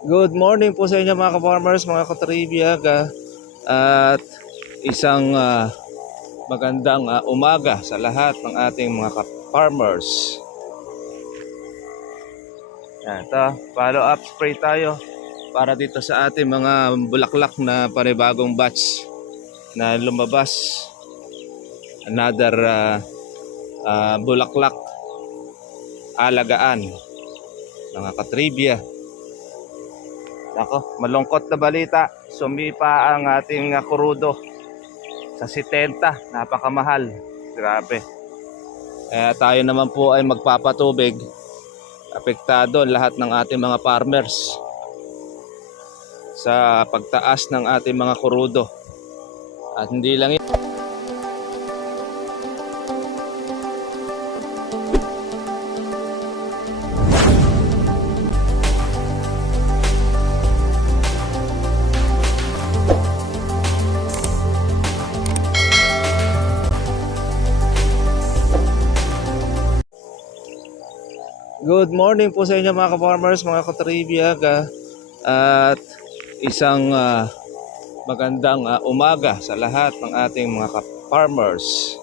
Good morning po sa inyo mga ka-farmers, mga ka-trivia at isang magandang umaga sa lahat ng ating mga ka-farmers. Ito, follow up spray tayo para dito sa ating mga bulaklak na panibagong batch na lumabas. Another bulaklak alagaan, mga ka-trivia. Ako, malungkot na balita. Sumipa ang ating kurudo sa 70. Napakamahal. Grabe. Tayo naman po ay magpapatubig. Apektado lahat ng ating mga farmers sa pagtaas ng ating mga kurudo. At hindi lang yun. Good morning po sa inyo mga ka-farmers, mga ka-trivia at isang magandang umaga sa lahat ng ating mga ka-farmers.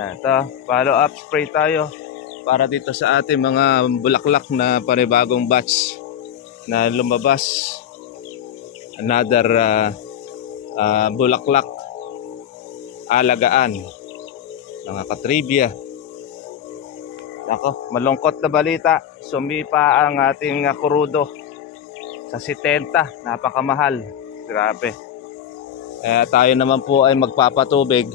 Ito, follow up spray tayo para dito sa ating mga bulaklak na panibagong batch na lumabas. Another bulaklak alagaan, mga ka-trivia. Ako, malungkot na balita. Sumipa ang ating kurudo sa 70. Napakamahal. Grabe. Tayo naman po ay magpapatubig.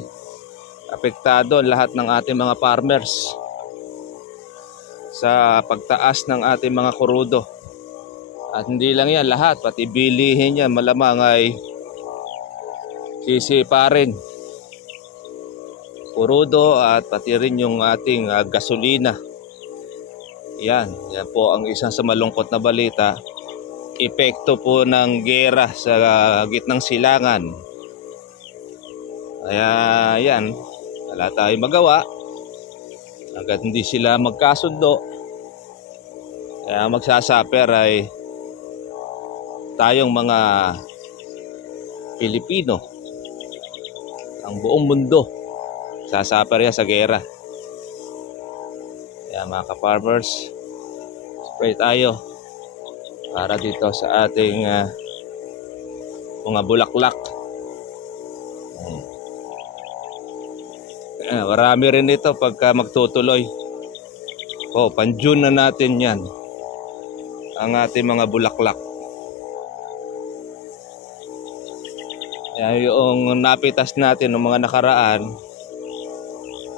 Apektado lahat ng ating mga farmers sa pagtaas ng ating mga kurudo. At hindi lang yan lahat, pati bilihin yan malamang ay sisipa rin. Kurudo at pati rin yung ating gasolina. Yan po ang isang sa malungkot na balita. Epekto po ng giyera sa gitnang silangan. Kaya yan, wala tayong magawa. Agad hindi sila magkasundo. Kaya magsasaper ay tayong mga Pilipino, ang buong mundo. Sasaper yan sa gera. Kaya mga ka-farmers, spray tayo para dito sa ating mga bulaklak. Marami rin ito pagka magtutuloy. Pan-June na natin yan ang ating mga bulaklak. Kaya yung napitas natin ng mga nakaraan,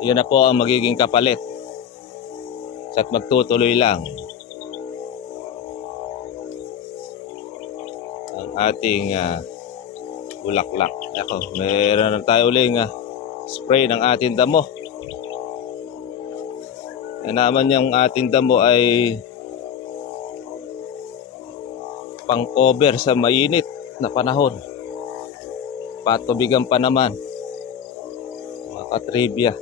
yun na po ang magiging kapalit. At magtutuloy lang ang ating bulaklak. Ako, meron na tayo uling spray ng ating damo. Yan naman yung ating damo ay pang cover sa mainit na panahon. Patubigan pa naman, mga ka-trivia.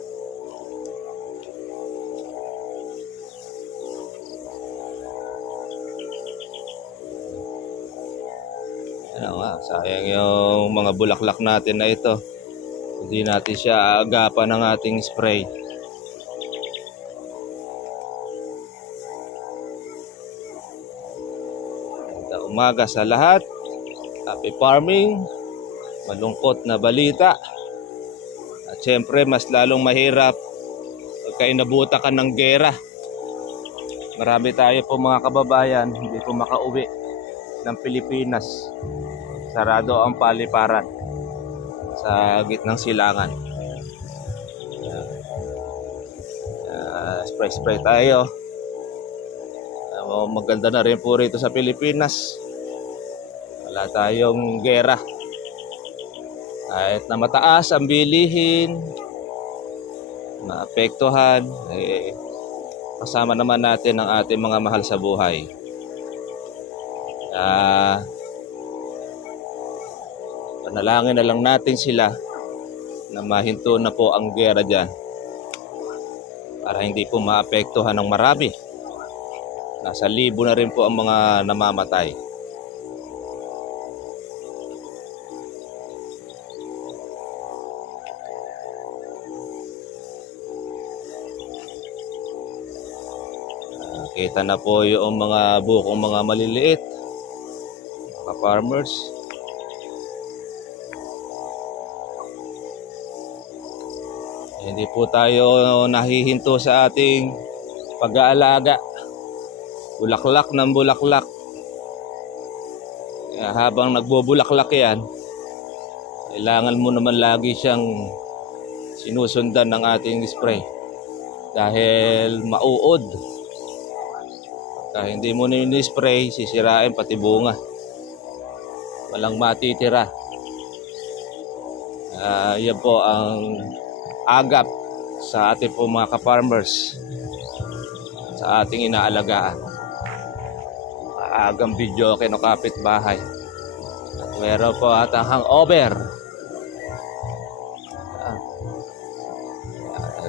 Sayang yung mga bulaklak natin na ito. Hindi natin siya agapan ng ating spray. Umaga sa lahat. Happy farming. Malungkot na balita. At syempre mas lalong mahirap pagka inabuta ka ng gera. Marami tayo po mga kababayan hindi po makauwi ng Pilipinas. Sarado ang paliparan sa gitnang silangan. Spray tayo. Maganda na rin po rito sa Pilipinas. Wala tayong gera. Kahit na mataas ang bilihin, maapektuhan, kasama naman natin ang ating mga mahal sa buhay. Panalangin na lang natin sila na mahinto na po ang gera dyan para hindi po maapektuhan ng marami. Nasa libo na rin po ang mga namamatay. Kita na po yung mga bukong mga maliliit, mga farmers. Hindi po tayo nahihinto sa ating pag-aalaga. Bulaklak ng bulaklak. Kaya habang nagbubulaklak yan, kailangan mo naman lagi siyang sinusundan ng ating spray. Dahil mauod. Kaya hindi mo ni-spray, sisirain pati bunga. Walang matitira. Yan po ang agap sa ating po mga ka-farmers sa ating inaalagaan. Agang video kay no kapitbahay. At meron po atang hangover.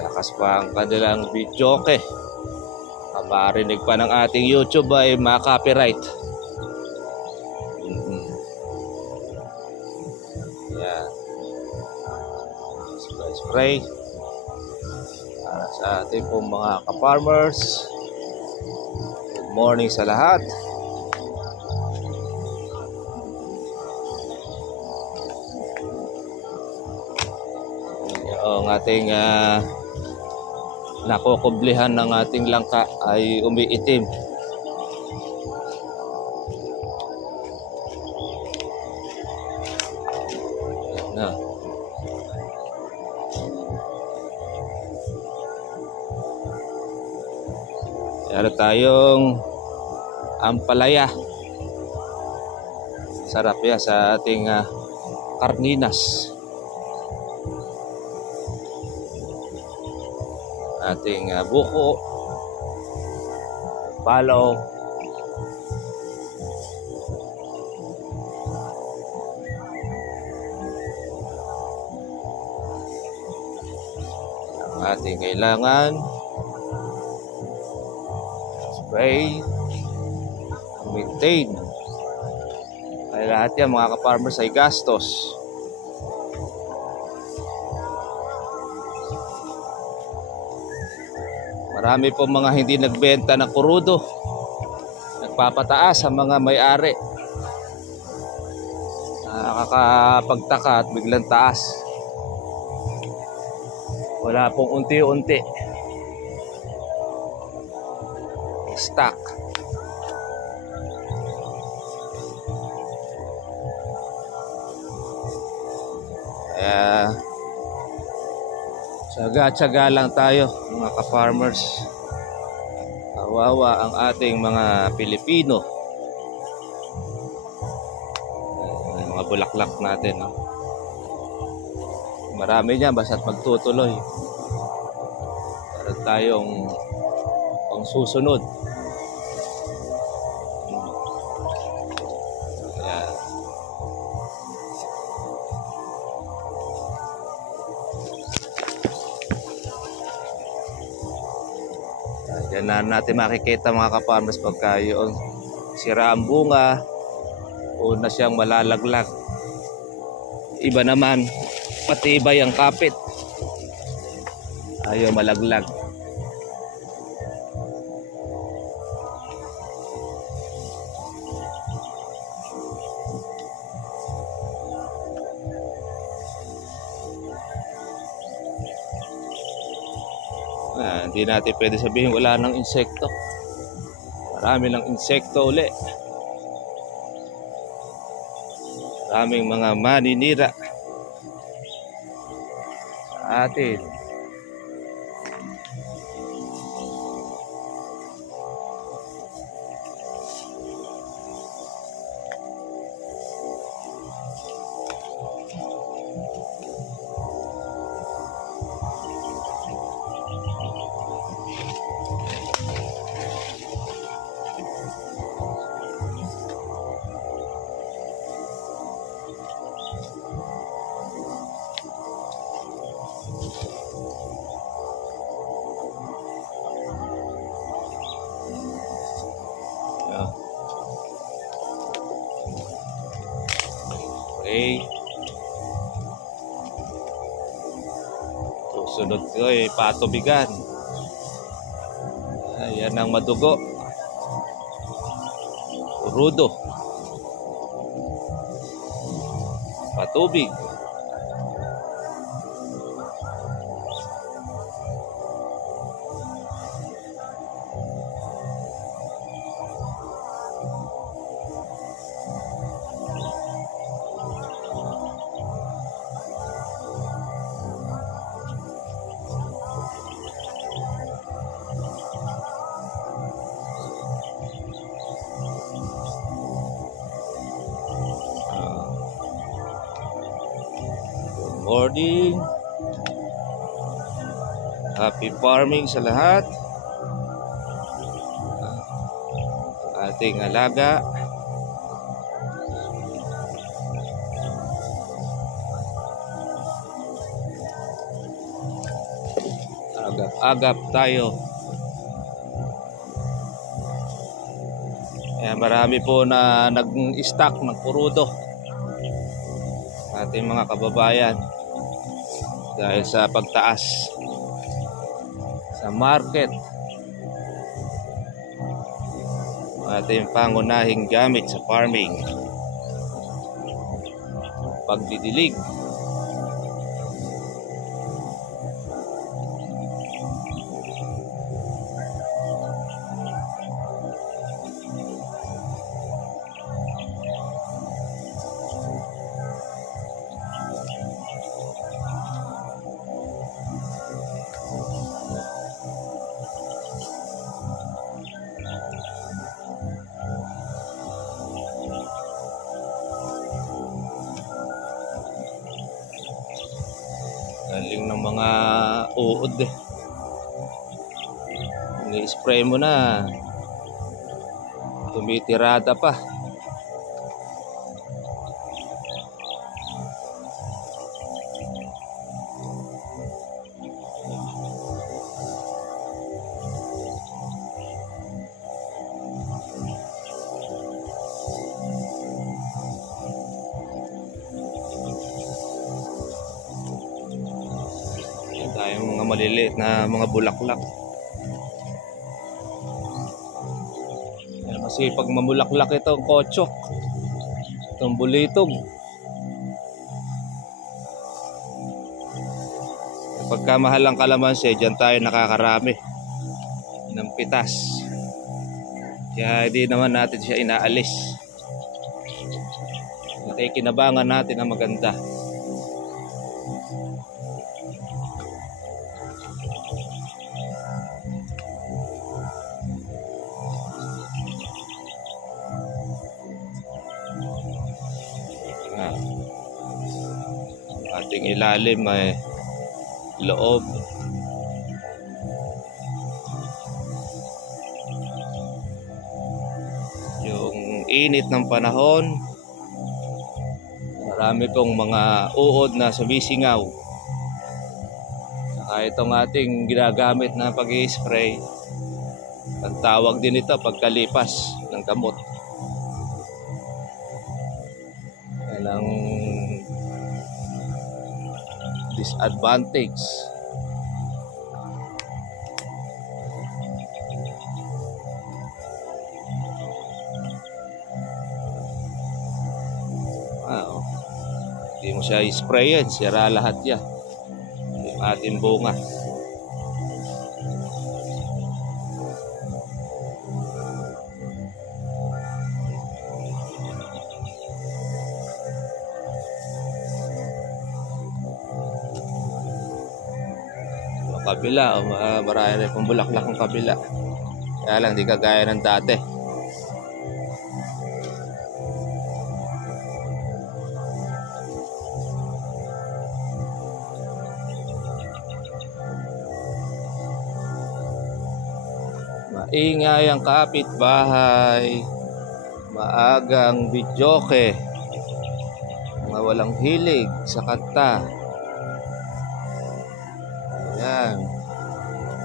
Lakas pa ang kanilang video ke. Marinig pa ng ating YouTube ay ma-copyright. Yan. Spray para sa ating pong mga ka-farmers. Good morning sa lahat. Yung ating nakukublihan ng ating langka ay umiitim. Na. Meron tayong ampalaya. Sarap yan sa ating karninas. Ating buko, palo, ang ating kailangan spray, maintain. Ay lahat yan mga ka-farmers ay gastos. Marami po mga hindi nagbenta ng kurudo. Nagpapataas ang mga may-ari. Nakakapagtaka at biglang taas. Wala pong unti-unti. Stock. Kaya tsaga-tsaga lang tayo mga ka-farmers. Kawawa ang ating mga Pilipino. Mga bulaklak natin, no? Marami niyan basta't magtutuloy. Para tayong pang susunod. Yan na natin makikita mga ka-farmers pagka yung sira ang bunga o na siyang malalaglag. Iba naman, patibay ang kapit. Ayaw malaglag. Hindi natin pwede sabihin wala ng insekto. Marami ng insekto uli. Maraming mga maninira sa atin. Ah. Okay. Susunod ko ay patubigan. Ayan ang madugo. Rudo. Patubig. Morning. Happy farming sa lahat. Ating alaga. Agap-agap tayo. Ayan, marami po na nag-stock ng purudo ating mga kababayan dahil sa pagtaas sa market. Ating pangunahing gamit sa farming, pagdidilig. Galing ng mga uod eh. Ni-spray mo na, tumitirada pa. Tayong mga maliliit na mga bulaklak. Kasi pag mamulaklak ito ang kotsok, itong bulitog. Pagka mahal ang kalamansi, dyan tayo nakakarami ng pitas. Kaya hindi naman natin siya inaalis. Nakikinabangan natin na maganda. Ating ilalim ay loob. Yung init ng panahon, marami pong mga uod na sumisingaw. Saka itong ating ginagamit na pag-i-spray, ang tawag din ito pagkalipas ng gamot. Yan ang disadvantage. Hindi mo siya i-sprayan, sira lahat yan. Yung ating bunga. Kabila, marami rin pong bulaklak ng kabila. Kaya lang di kagaya ng dati. Maingay ang kapitbahay, maagang bidyoke, mga walang hilig sa kanta. Yan.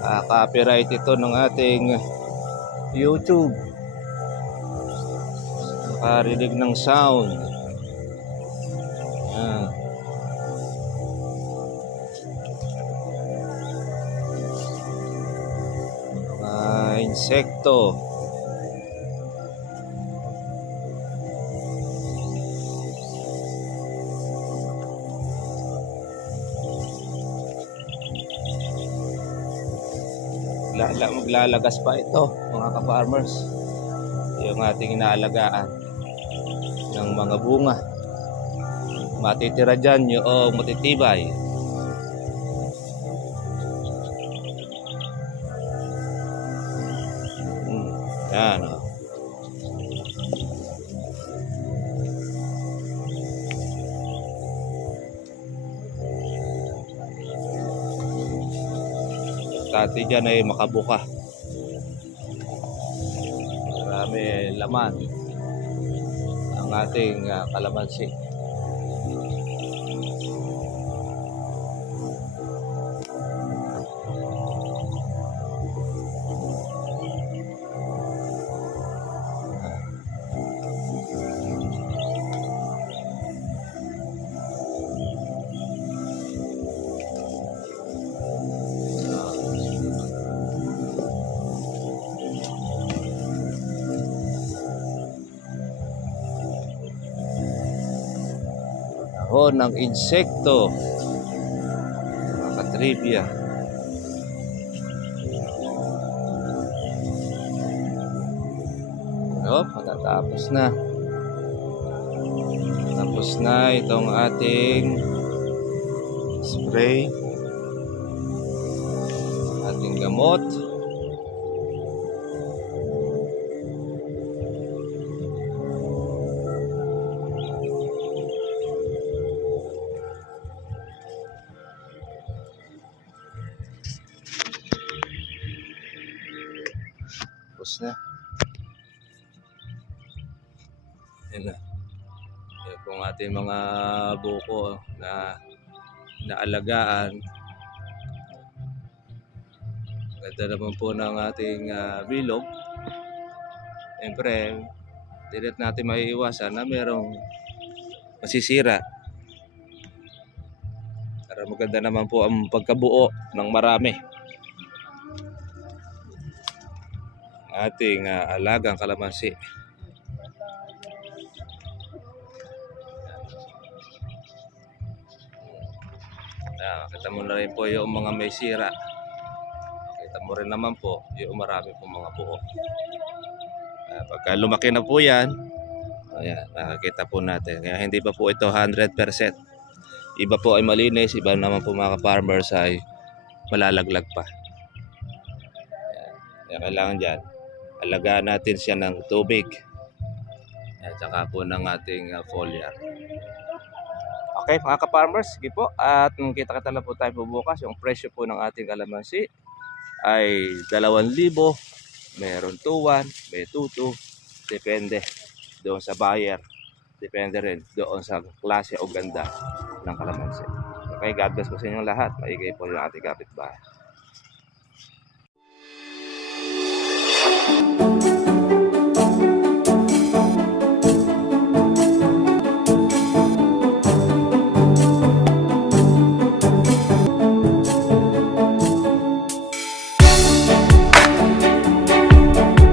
Copyright ito ng ating YouTube. makarinig ng sound. Yan. Mga insekto. Maglalagas pa ito mga ka-farmers, yung ating inaalagaan ng mga bunga. Matitira dyan yung matitibay. Yan o. Dati dyan ay makabuka. Marami laman ang ating kalamansi. Ng insekto, mga katribya. Matatapos na. Tapos na itong ating spray, ating gamot. Tapos na. Yan na. Yan po ang ating mga buko na naalagaan. Ganda naman po ng ating bilog. Siyempre, hindi natin maiiwasan na merong masisira. Para maganda naman po ang pagkabuo ng marami. Ating alagang kalamansi. Kita mo na rin po yung mga may sira. Kita mo rin naman po yung marami pong mga buo. Pagka lumaki na po yan, ayan, nakakita po natin. Kaya hindi pa po ito 100%. Iba po ay malinis, iba naman po mga farmers ay malalaglag pa. Kaya kailangan dyan, alagaan natin siya ng tubig at saka po ng ating foliar. Okay mga ka-farmers, sige po, at kita-kita lang po tayo po bukas. Yung presyo po ng ating kalamansi ay 2,000, meron 2,1, may 2,2, depende doon sa buyer, depende rin doon sa klase o ganda ng kalamansi. Okay, God bless po sa inyong lahat. Maigay po yung ating kapitbahay.